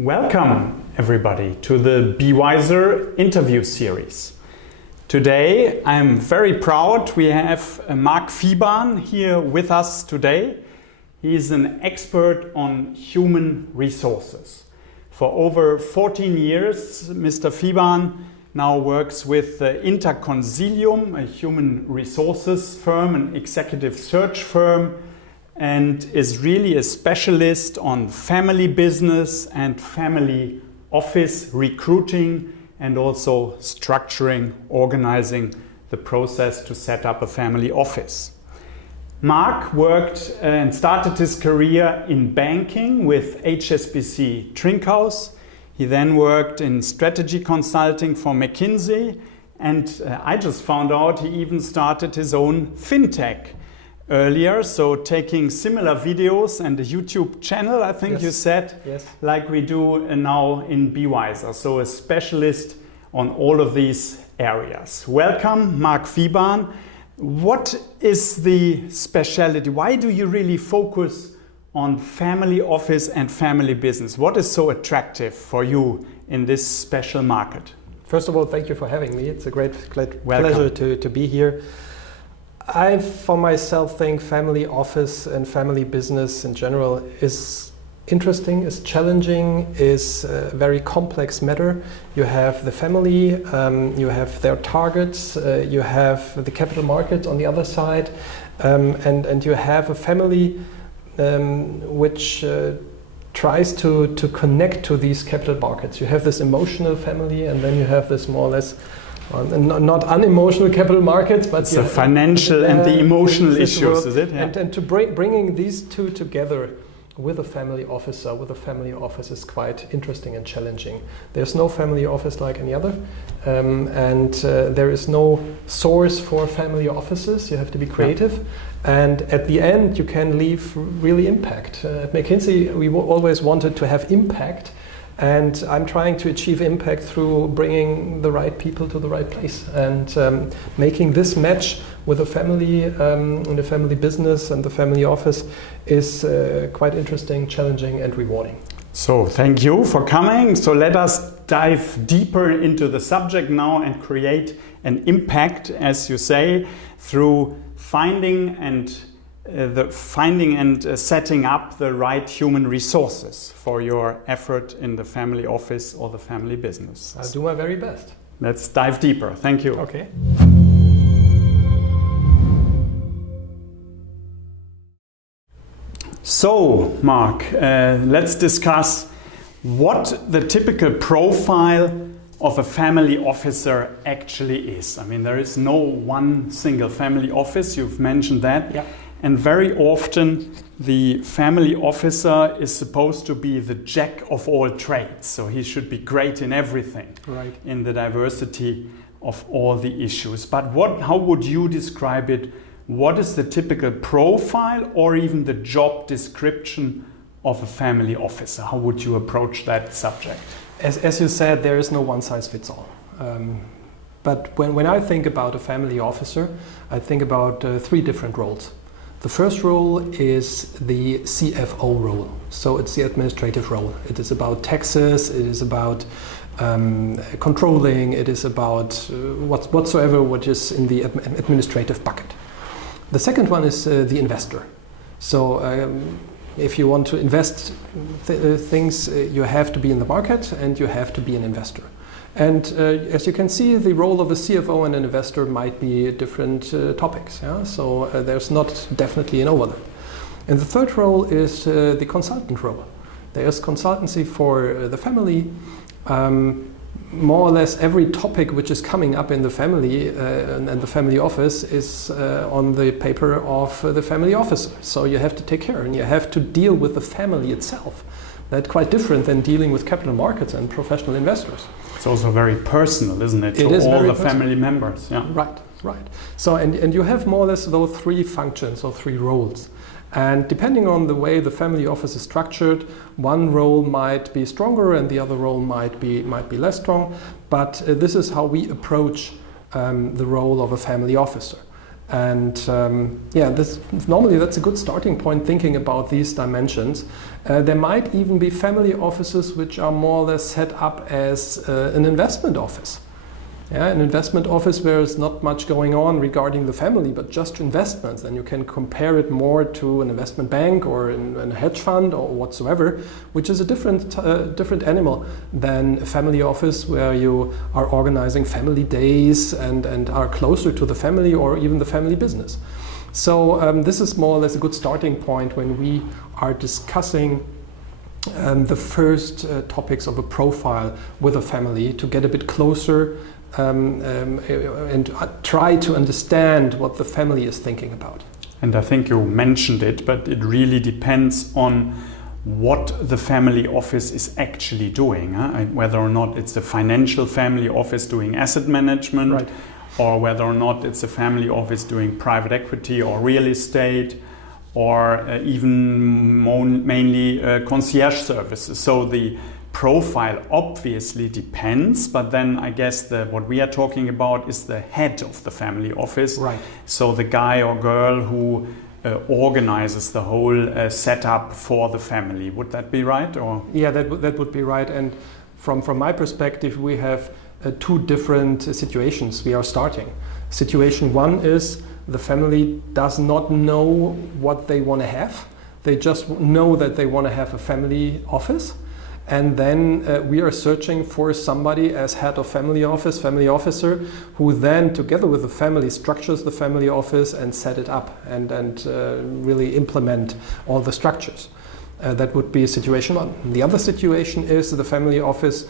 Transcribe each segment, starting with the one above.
Welcome everybody to the BeeWyzer interview series. Today I'm very proud we have Marc Viebahn here with us today. He is an expert on human resources. For over 14 years, Mr. Viebahn now works with Interconsilium, a human resources firm, an executive search firm, and is really a specialist on family business and family office recruiting and also structuring, organizing the process to set up a family office. Marc worked and started his career in banking with HSBC Trinkhaus. He then worked in strategy consulting for McKinsey, and I just found out he even started his own fintech earlier, so taking similar videos and a YouTube channel, I think you said, like we do now in BeeWyzer, so a specialist on all of these areas. Welcome, Marc Viebahn. What is the specialty? Why do you really focus on family office and family business? What is so attractive for you in this special market? First of all, thank you for having me. It's a great pleasure to be here. I, for myself, think family office and family business in general is interesting, is challenging, is a very complex matter. You have the family, you have their targets, you have the capital market on the other side, and you have a family which tries to connect to these capital markets. You have this emotional family, and then you have this more or less not unemotional capital markets, but the financial and the emotional issues, is it? Yeah. And to bringing these two together with a family officer, with a family office is quite interesting and challenging. There's no family office like any other, and there is no source for family offices. You have to be creative, and at the end you can leave really impact. At McKinsey we always wanted to have impact, and I'm trying to achieve impact through bringing the right people to the right place and making this match with a family in the family business and the family office is quite interesting, challenging and rewarding. So thank you for coming. So let us dive deeper into the subject now and create an impact, as you say, through finding and setting up the right human resources for your effort in the family office or the family business. I'll do my very best. Let's dive deeper. Thank you. Okay. So, Marc, let's discuss what the typical profile of a family officer actually is. I mean, there is no one single family office, you've mentioned that. Yeah. And very often the family officer is supposed to be the jack of all trades. So he should be great in everything, right, in the diversity of all the issues. But how would you describe it? What is the typical profile or even the job description of a family officer? How would you approach that subject? As you said, there is no one size fits all. But when I think about a family officer, I think about three different roles. The first role is the CFO role. So it's the administrative role. It is about taxes, it is about controlling, it is about whatsoever what is in the administrative bucket. The second one is the investor. So if you want to invest things, you have to be in the market and you have to be an investor. And as you can see, the role of a CFO and an investor might be different topics. Yeah? So there's not definitely an overlap. And the third role is the consultant role. There's consultancy for the family. More or less every topic which is coming up in the family and the family office is on the paper of the family officer. So you have to take care and you have to deal with the family itself. That's quite different than dealing with capital markets and professional investors. It's also very personal, isn't it? It is all very the personal. family members. Yeah. Right. So and you have more or less those three functions or three roles. And depending on the way the family office is structured, one role might be stronger and the other role might be less strong. But this is how we approach the role of a family officer. And normally that's a good starting point thinking about these dimensions. There might even be family offices which are more or less set up as an investment office. Yeah, an investment office where there's not much going on regarding the family, but just investments. And you can compare it more to an investment bank or a hedge fund or whatsoever, which is a different animal than a family office where you are organizing family days and are closer to the family or even the family business. So this is more or less a good starting point when we are discussing the first topics of a profile with a family to get a bit closer and try to understand what the family is thinking about. And I think you mentioned it, but it really depends on what the family office is actually doing, whether or not it's a financial family office doing asset management, right, or whether or not it's a family office doing private equity or real estate, or even mainly concierge services. So the profile obviously depends, but then I guess what we are talking about is the head of the family office. Right. So the guy or girl who organizes the whole setup for the family. Would that be right? Or? Yeah, that would be right. And from my perspective, we have two different situations we are starting. Situation one is the family does not know what they want to have. They just know that they want to have a family office. And then we are searching for somebody as head of family office, family officer, who then together with the family structures the family office and set it up and really implement all the structures. That would be situation one. The other situation is the family office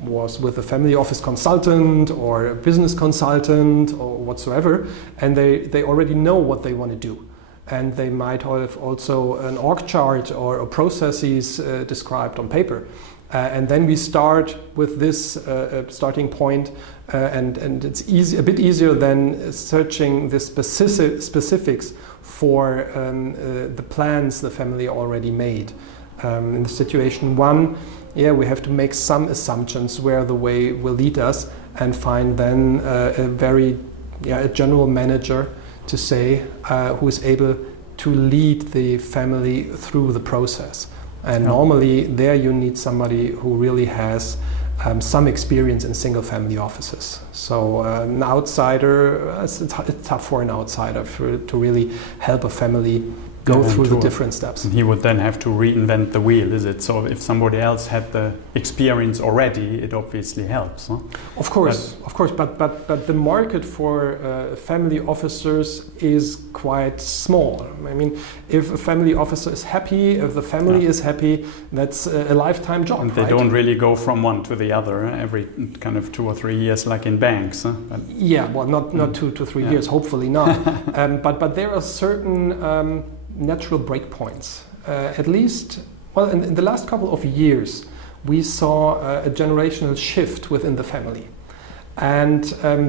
was with a family office consultant or a business consultant or whatsoever, and they already know what they want to do. And they might have also an org chart or processes described on paper. And then we start with this starting point, and it's a bit easier than searching the specifics for the plans the family already made. In the situation one, we have to make some assumptions where the way will lead us and find then a general manager to say who is able to lead the family through the process. And normally there you need somebody who really has some experience in single family offices. So an outsider, it's tough for an outsider to really help a family go through the different steps. And he would then have to reinvent the wheel, is it? So if somebody else had the experience already, it obviously helps, huh? Of course, but the market for family officers is quite small. I mean, if a family officer is happy, if the family is happy, that's a lifetime job. And they don't really go from one to the other every kind of 2 or 3 years like in banks, huh? Not 2 to 3 years, hopefully not. But there are certain natural breakpoints. At least, in the last couple of years, we saw a generational shift within the family. And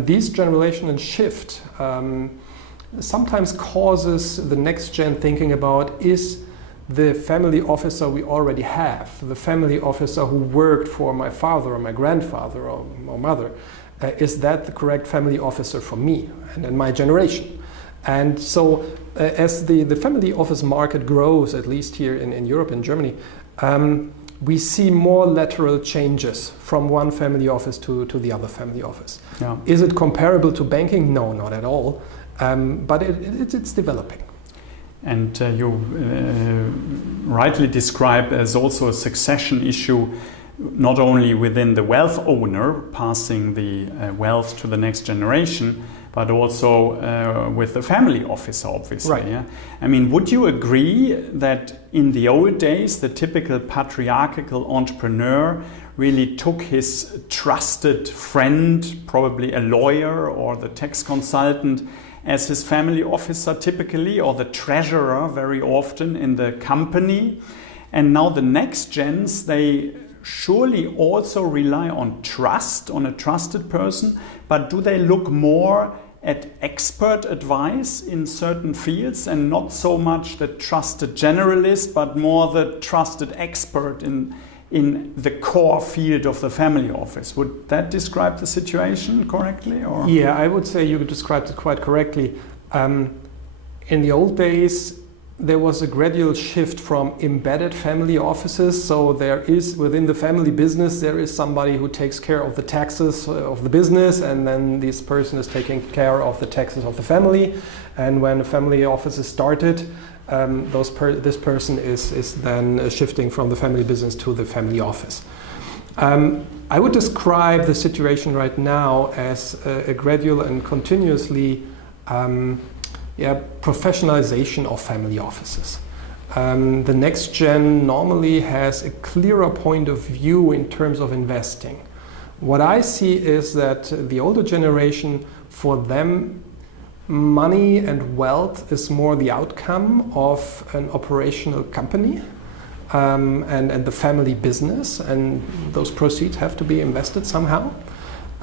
this generational shift sometimes causes the next gen thinking about, is the family officer we already have, the family officer who worked for my father or my grandfather or mother, is that the correct family officer for me and my generation? And so as the family office market grows, at least here in Europe and Germany, we see more lateral changes from one family office to the other family office. Yeah. Is it comparable to banking? No, not at all. But it's developing. And you rightly describe as also a succession issue, not only within the wealth owner passing the wealth to the next generation, but also with the family officer, obviously. Right. Yeah? I mean, would you agree that in the old days, the typical patriarchal entrepreneur really took his trusted friend, probably a lawyer or the tax consultant, as his family officer typically, or the treasurer very often in the company? And now the next gens, they surely also rely on trust, on a trusted person, but do they look more at expert advice in certain fields and not so much the trusted generalist, but more the trusted expert in in the core field of the family office. Would that describe the situation correctly? Or? Yeah, I would say you described it quite correctly. In the old days, there was a gradual shift from embedded family offices. So there is, within the family business, there is somebody who takes care of the taxes of the business, and then this person is taking care of the taxes of the family. And when a family office is started, this person is then shifting from the family business to the family office. I would describe the situation right now as a gradual and continuously professionalization of family offices. The next gen normally has a clearer point of view in terms of investing. What I see is that the older generation, for them, money and wealth is more the outcome of an operational company and the family business, and those proceeds have to be invested somehow.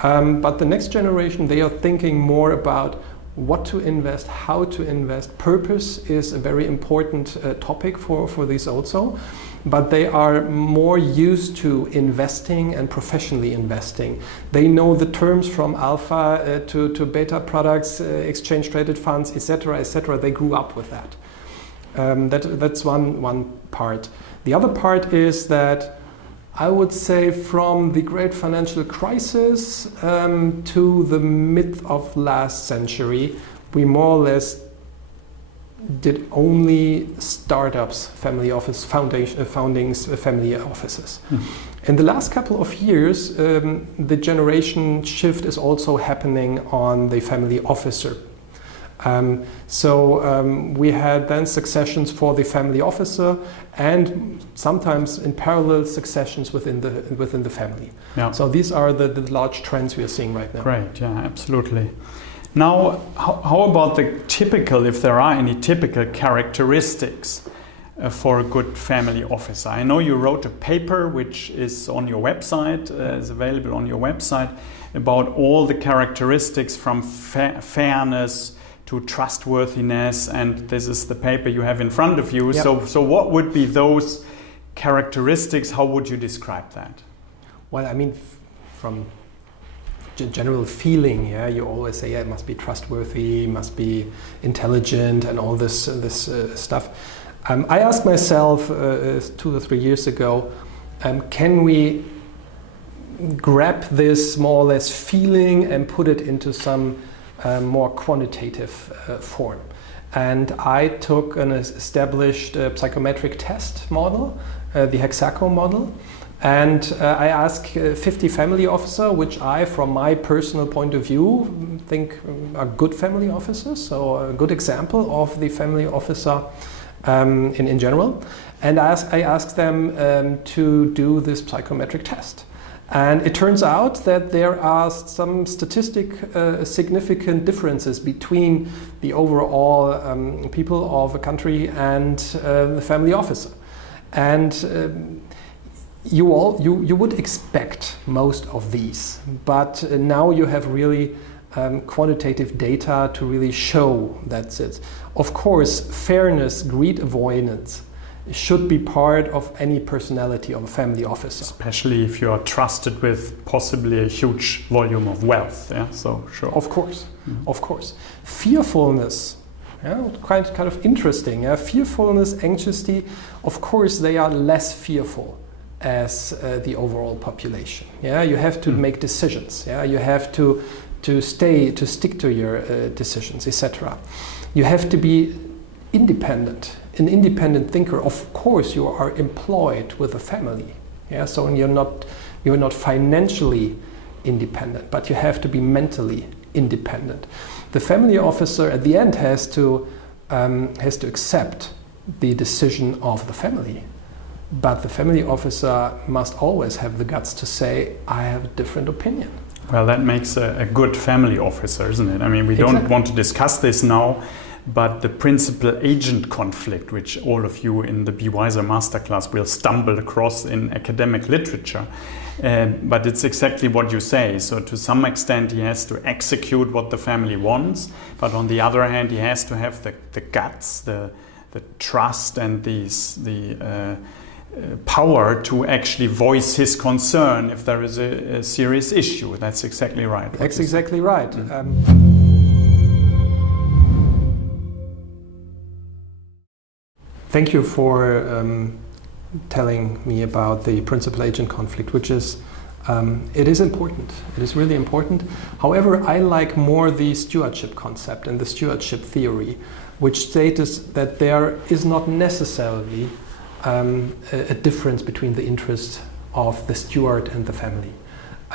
But the next generation, they are thinking more about what to invest, how to invest. Purpose is a very important topic for these also, but they are more used to investing and professionally investing. They know the terms from alpha to beta products, exchange traded funds, etc., etc. They grew up with that. That's one part. The other part is that I would say from the great financial crisis to the mid of last century, we more or less did only startups, family office foundings, family offices. In the last couple of years, the generation shift is also happening on the family officer. We had then successions for the family officer, and sometimes in parallel successions within the family. Yeah. So these are the large trends we are seeing right now. Great, yeah, absolutely. Now, how about the typical, if there are any typical characteristics for a good family officer? I know you wrote a paper which is on your website, is available on your website, about all the characteristics from fairness to trustworthiness, and this is the paper you have in front of you. Yep. So what would be those characteristics? How would you describe that? Well, I mean, from general feeling, you always say, it must be trustworthy, must be intelligent, and all this stuff. I asked myself 2 or 3 years ago, can we grab this more or less feeling and put it into some more quantitative form? And I took an established psychometric test model, the Hexaco model, and I asked 50 family officers, which I, from my personal point of view, think are good family officers, so a good example of the family officer in general. And I asked them to do this psychometric test. And it turns out that there are some significant differences between the overall people of a country and the family officer. And you would expect most of these, but now you have really quantitative data to really show that's it. Of course, fairness, greed avoidance should be part of any personality of a family officer. Especially if you are trusted with possibly a huge volume of wealth. Yeah, so sure. Of course, of course. Fearfulness, kind of interesting. Fearfulness, anxiety, of course, they are less fearful as the overall population. Yeah, you have to make decisions. Yeah, you have to stick to your decisions, etc. You have to be independent. An independent thinker. Of course, you are employed with a family. Yeah, so you're not financially independent, but you have to be mentally independent. The family officer at the end has to accept the decision of the family, but the family officer must always have the guts to say, I have a different opinion. Well, that makes a good family officer, isn't it? I mean, we don't want to discuss this now, but the principal agent conflict, which all of you in the BeeWyzer Masterclass will stumble across in academic literature, but it's exactly what you say. So to some extent he has to execute what the family wants, but on the other hand he has to have the guts, the trust and the power to actually voice his concern if there is a serious issue. That's exactly right. That's exactly right. Thank you for telling me about the principal-agent conflict, which is it is important. It is really important. However, I like more the stewardship concept and the stewardship theory, which states that there is not necessarily a difference between the interests of the steward and the family.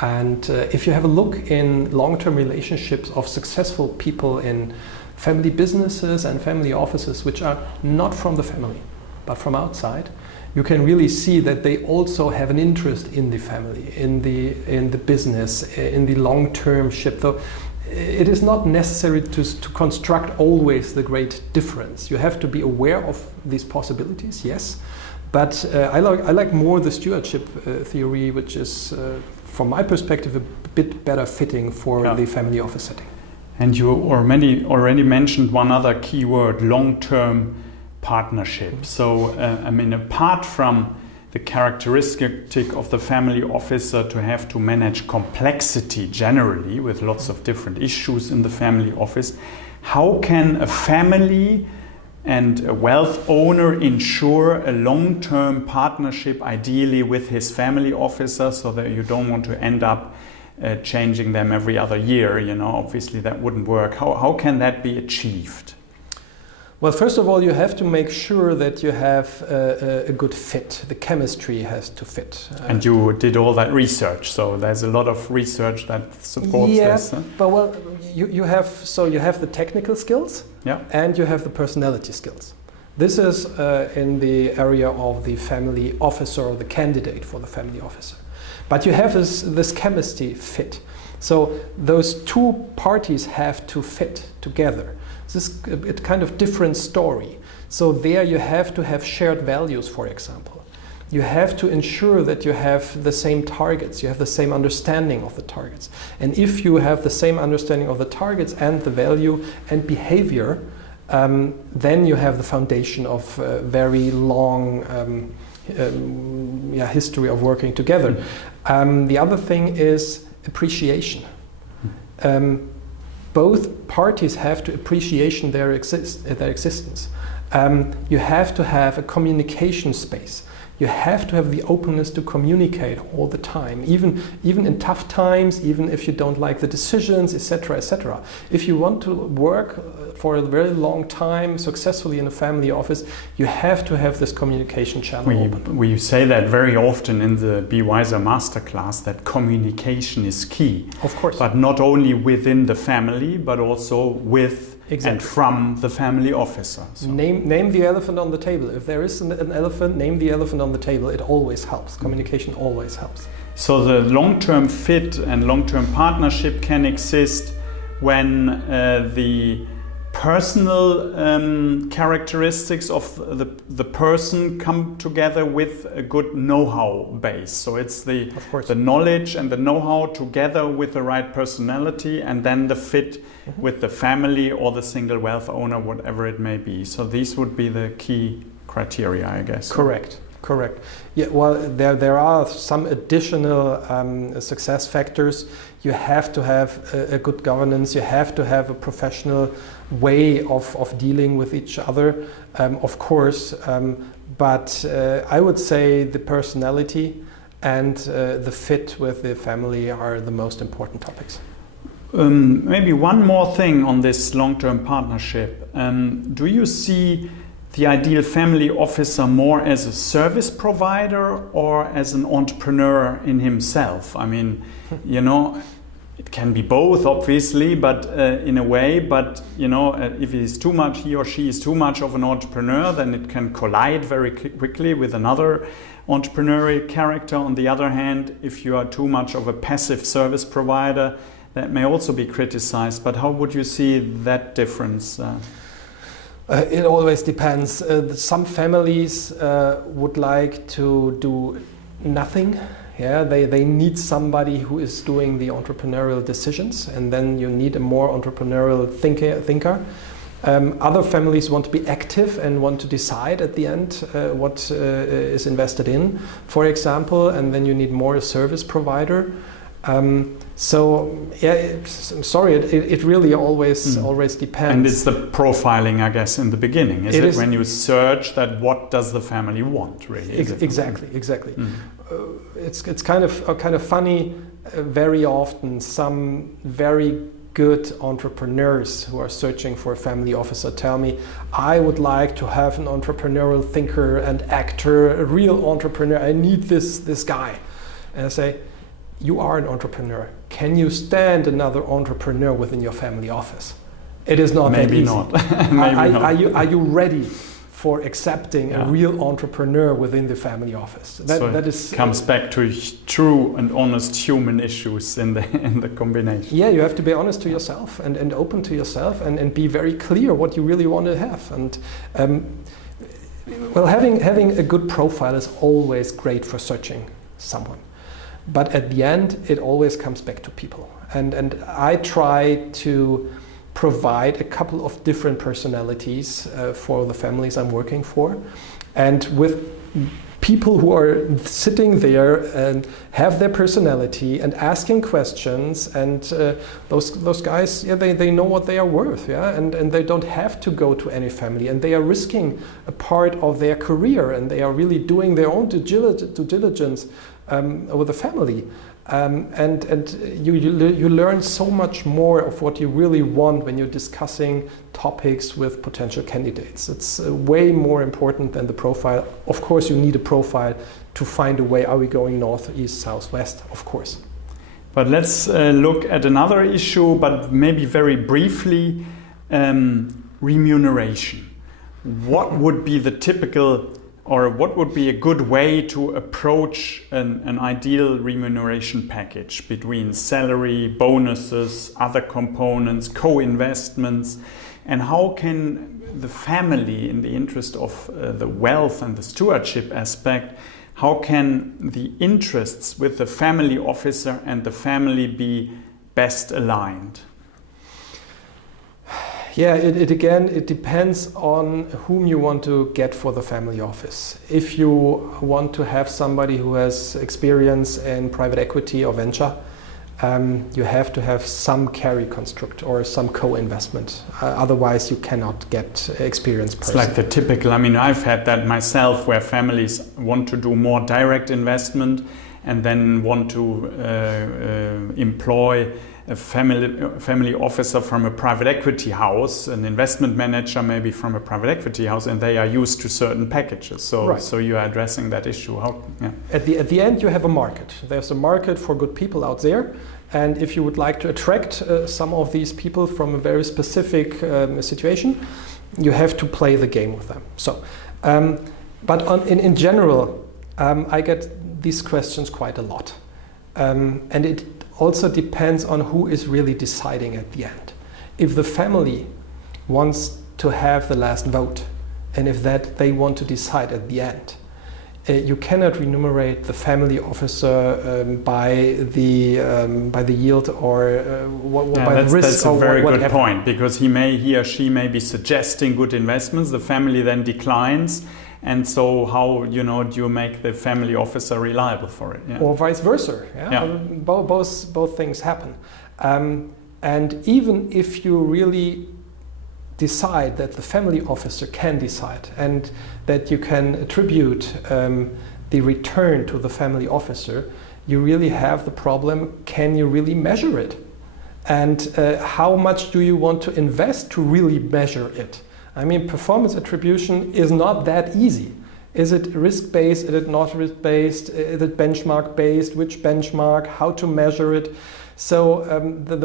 And if you have a look in long-term relationships of successful people in family businesses and family offices, which are not from the family, but from outside, you can really see that they also have an interest in the family, in the business, in the long-term-ship. So it is not necessary to construct always the great difference. You have to be aware of these possibilities, yes, but I like more the stewardship theory, which is, from my perspective, a bit better fitting for the family office setting. And you already mentioned one other key word, long-term partnership. So, I mean, apart from the characteristic of the family officer to have to manage complexity generally with lots of different issues in the family office, how can a family and a wealth owner ensure a long-term partnership, ideally with his family officer, so that you don't want to end up changing them every other year? You know, obviously that wouldn't work. How can that be achieved? Well, first of all, you have to make sure that you have a good fit. The chemistry has to fit. And you did all that research, so there's a lot of research that supports this. Huh? But well, you have the technical skills, and you have the personality skills. This is in the area of the family officer or the candidate for the family officer. But you have this chemistry fit. So those two parties have to fit together. This is a kind of different story. So there you have to have shared values, for example. You have to ensure that you have the same targets, you have the same understanding of the targets. And if you have the same understanding of the targets and the value and behavior, then you have the foundation of very long history of working together. The other thing is appreciation. Both parties have to appreciate their existence. You have to have a communication space. You have to have the openness to communicate all the time, even in tough times, even if you don't like the decisions, etc., etc. If you want to work for a very long time successfully in a family office, you have to have this communication channel open. We say that very often in the BeeWyzer Masterclass, that communication is key. Of course. But not only within the family, but also with and from the family officer. So. Name the elephant on the table. If there is an elephant, name the elephant on the table. It always helps. Communication always helps. So the long-term fit and long-term partnership can exist when the personal characteristics of the person come together with a good know-how base. So it's the knowledge and the know-how together with the right personality, and then the fit with the family or the single wealth owner, whatever it may be. So these would be the key criteria, I guess. Correct. Yeah, well, there are some additional success factors. You have to have a good governance. You have to have a professional way of dealing with each other, of course. But I would say the personality and the fit with the family are the most important topics. Maybe one more thing on this long-term partnership. Do you see the ideal family officer more as a service provider or as an entrepreneur in himself? I mean, you know, it can be both, obviously, but in a way. But you know, if he or she is too much of an entrepreneur, then it can collide very quickly with another entrepreneurial character. On the other hand, if you are too much of a passive service provider, that may also be criticized. But how would you see that difference? It always depends. Some families would like to do nothing. Yeah, they need somebody who is doing the entrepreneurial decisions, and then you need a more entrepreneurial thinker. Other families want to be active and want to decide at the end what is invested in, for example, and then you need more a service provider. It really always depends. And it's the profiling, I guess, in the beginning. Is it when you search that what does the family want, really? Exactly. It's kind of funny. Very often, some very good entrepreneurs who are searching for a family officer tell me, I would like to have an entrepreneurial thinker and actor, a real entrepreneur. I need this guy. And I say, you are an entrepreneur. Can you stand another entrepreneur within your family office? It is not that easy. Maybe not. Are you ready for accepting a real entrepreneur within the family office? That comes back to true and honest human issues in the combination. Yeah, you have to be honest to yourself and open to yourself and be very clear what you really want to have. And having a good profile is always great for searching someone. But at the end, it always comes back to people. And I try to provide a couple of different personalities for the families I'm working for. And with people who are sitting there and have their personality and asking questions, and those guys, they know what they are worth, and they don't have to go to any family, and they are risking a part of their career, and they are really doing their own due diligence over the family. And you learn so much more of what you really want when you're discussing topics with potential candidates. It's way more important than the profile. Of course, you need a profile to find a way. Are we going north, east, south, west? Of course. But let's look at another issue, but maybe very briefly, remuneration. What would be the typical, or what would be a good way to approach an ideal remuneration package between salary, bonuses, other components, co-investments, and how can the family, in the interest of the wealth and the stewardship aspect, how can the interests with the family officer and the family be best aligned? Yeah, it depends on whom you want to get for the family office. If you want to have somebody who has experience in private equity or venture, you have to have some carry construct or some co-investment. Otherwise, you cannot get experienced person. It's like the typical, I've had that myself, where families want to do more direct investment and then want to employ a family officer from a private equity house, an investment manager maybe from a private equity house, and they are used to certain packages. So you are addressing that issue. At the end, you have a market. There's a market for good people out there, and if you would like to attract some of these people from a very specific situation, you have to play the game with them. So, but in general, I get these questions quite a lot, and it also depends on who is really deciding at the end. If the family wants to have the last vote, and if that they want to decide at the end, you cannot remunerate the family officer by the yield or by the risk. That's a very good point, because he or she may be suggesting good investments. The family then declines. And so how do you make the family officer reliable for it? Yeah. Or vice versa. Both things happen. And even if you really decide that the family officer can decide and that you can attribute the return to the family officer, you really have the problem, can you really measure it? And how much do you want to invest to really measure it? Performance attribution is not that easy. Is it risk-based? Is it not risk-based? Is it benchmark-based? Which benchmark? How to measure it? So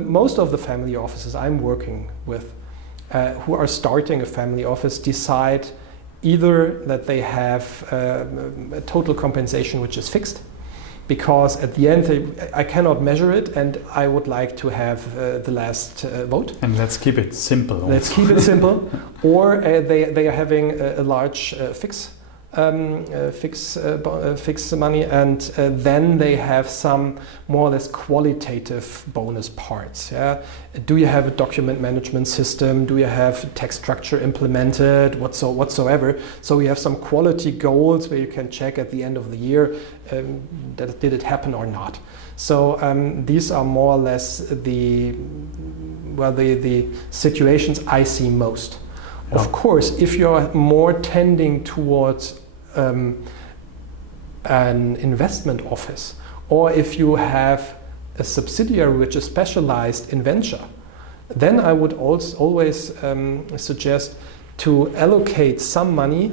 most of the family offices I'm working with who are starting a family office decide either that they have a total compensation which is fixed, because at the end I cannot measure it and I would like to have the last vote. And let's keep it simple. Let's keep it simple. Or they are having a large fix fixed money, and then they have some more or less qualitative bonus parts. Yeah? Do you have a document management system? Do you have tax structure implemented? Whatsoever. So you have some quality goals where you can check at the end of the year that did it happen or not. So these are more or less the situations I see most. Yeah. Of course, if you're more tending towards an investment office, or if you have a subsidiary which is specialized in venture, then I would always suggest to allocate some money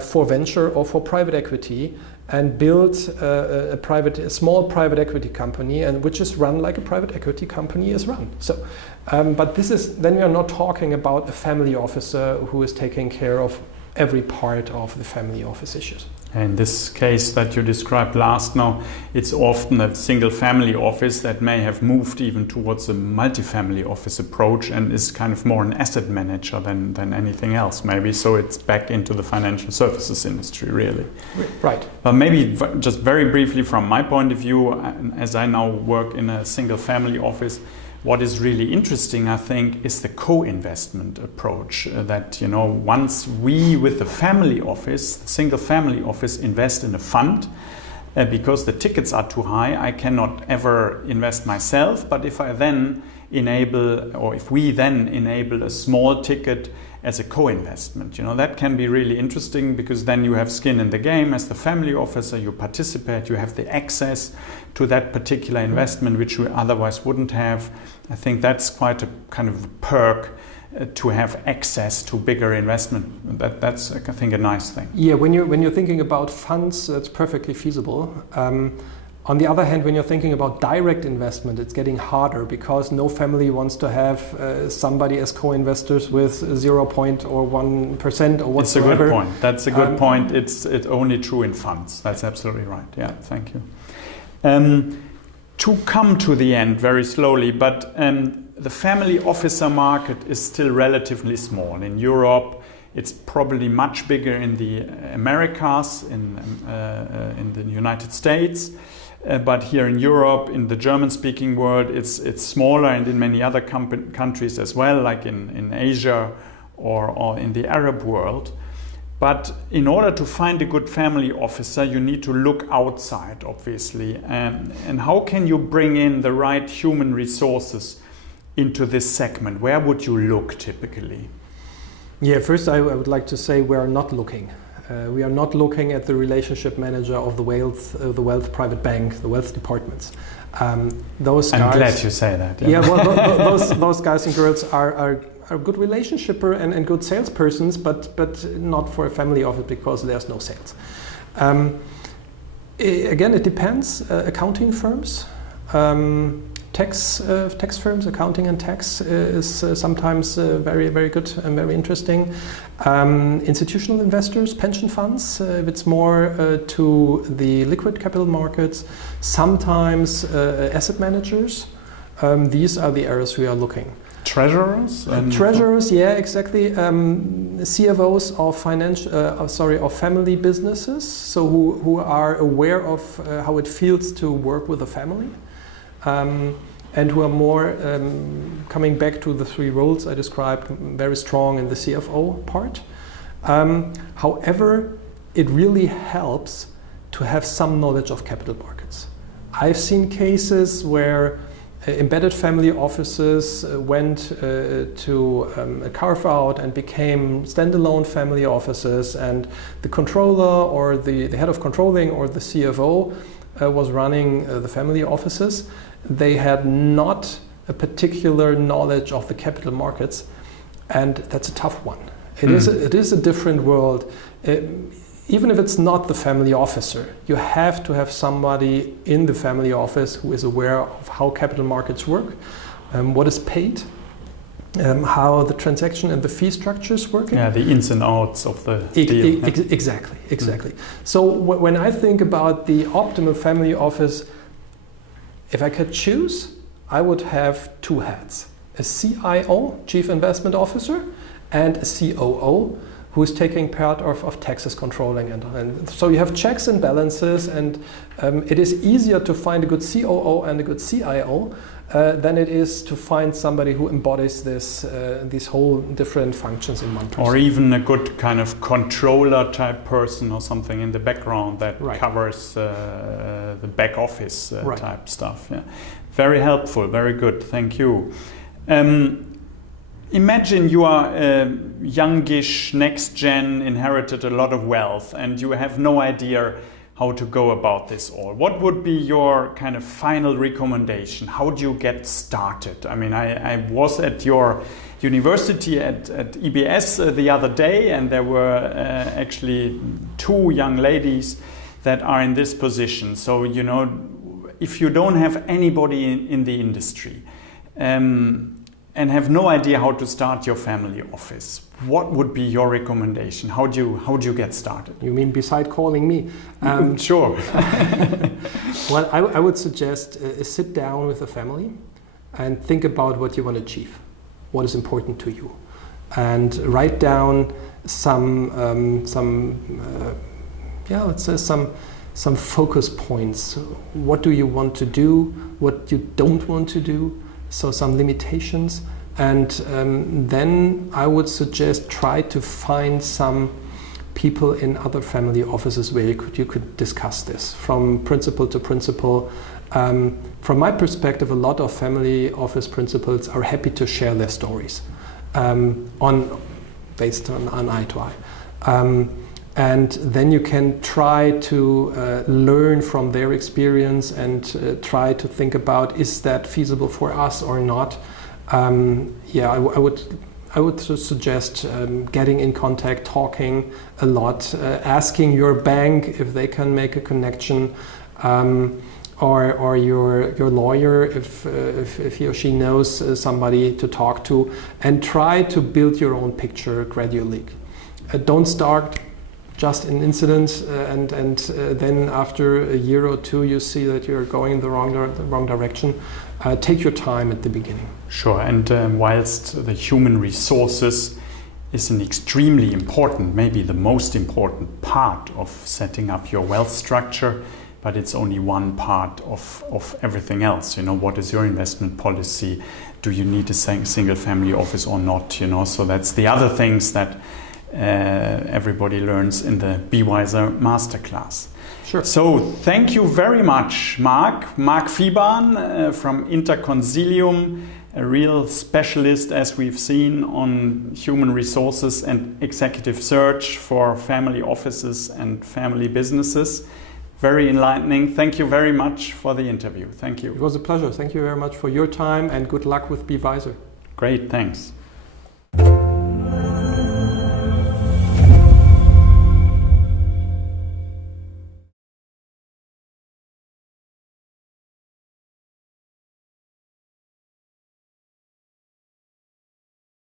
for venture or for private equity and build a small private equity company, and which is run like a private equity company is run. So, but then we are not talking about a family officer who is taking care of every part of the family office issues. In this case that you described last now, it's often a single family office that may have moved even towards a multi-family office approach and is kind of more an asset manager than anything else maybe. So it's back into the financial services industry really. Right. But maybe just very briefly from my point of view, as I now work in a single family office, what is really interesting, I think, is the co-investment approach. That, you know, once we, with the family office, the single family office, invest in a fund, because the tickets are too high, I cannot ever invest myself. But if I then enable, or if we then enable a small ticket as a co-investment, you know, that can be really interesting, because then you have skin in the game as the family officer, you participate, you have the access to that particular investment which you otherwise wouldn't have. I think that's quite a kind of perk to have access to bigger investment. That's I think a nice thing. Yeah, when you're thinking about funds, it's perfectly feasible. On the other hand, when you're thinking about direct investment, it's getting harder, because no family wants to have somebody as co-investors with 0.1% or whatsoever. It's a good point. That's a good point. It's only true in funds. That's absolutely right. Yeah, thank you. To come to the end very slowly, but the family officer market is still relatively small. In Europe, it's probably much bigger in the Americas, in the United States. But here in Europe, in the German-speaking world, it's smaller, and in many other countries as well, like in Asia or in the Arab world. But in order to find a good family officer, you need to look outside, obviously. And how can you bring in the right human resources into this segment? Where would you look typically? Yeah, first I would like to say we are not looking. We are not looking at the relationship manager of the wealth private bank, the wealth departments. Those guys, I'm glad you say that. Yeah, well, those guys and girls are good relationshipper and good salespersons, but not for a family office, because there's no sales. Again, it depends. Accounting firms, tax firms, accounting and tax is sometimes very, very good and very interesting. Institutional investors, pension funds, if it's more to the liquid capital markets, sometimes asset managers. These are the areas we are looking. Treasurers? Treasurers, yeah, exactly. CFOs of family businesses, so who are aware of how it feels to work with a family. And who are more coming back to the three roles I described, very strong in the CFO part. However, it really helps to have some knowledge of capital markets. I've seen cases where embedded family offices went to a carve-out and became standalone family offices, and the controller or the head of controlling or the CFO was running the family offices. They had not a particular knowledge of the capital markets, and that's a tough one. It is a different world. Even if it's not the family officer, you have to have somebody in the family office who is aware of how capital markets work, what is paid, how the transaction and the fee structures work. Yeah, the ins and outs of the deal. Exactly. So when I think about the optimal family office, if I could choose, I would have two hats: a CIO, Chief Investment Officer, and a COO, who's taking part of taxes controlling, and so you have checks and balances, and it is easier to find a good COO and a good CIO than it is to find somebody who embodies these whole different functions in one person. Or even a good kind of controller type person or something in the background that covers the back office type stuff. Yeah. Very helpful, very good, thank you. Imagine you are a youngish, next gen, inherited a lot of wealth, and you have no idea how to go about this all. What would be your kind of final recommendation? How do you get started? I mean, I was at your university at EBS the other day, and there were actually 2 young ladies that are in this position. So, you know, if you don't have anybody in the industry, and have no idea how to start your family office, what would be your recommendation? How do you get started? You mean beside calling me? Sure. Well, I would suggest sit down with the family and think about what you want to achieve, what is important to you, and write down some focus points. What do you want to do? What you don't want to do? So some limitations, and then I would suggest try to find some people in other family offices where you could discuss this from principal to principal. From my perspective, a lot of family office principals are happy to share their stories based on eye to eye. And then you can try to learn from their experience and try to think about, is that feasible for us or not? I would suggest getting in contact, talking a lot, asking your bank if they can make a connection, or your lawyer if he or she knows somebody to talk to, and try to build your own picture gradually. Don't start just an incident, and then after a year or 2 you see that you're going in the wrong direction. Take your time at the beginning. Sure, and whilst the human resources is an extremely important, maybe the most important part of setting up your wealth structure, but it's only one part of everything else. You know, what is your investment policy? Do you need a single family office or not? You know, so that's the other things that everybody learns in the BeeWyzer Masterclass. Sure. So thank you very much, Marc. Marc Viebahn from Interconsilium, a real specialist, as we've seen, on human resources and executive search for family offices and family businesses. Very enlightening. Thank you very much for the interview. Thank you. It was a pleasure. Thank you very much for your time, and good luck with BeeWyzer. Great, thanks.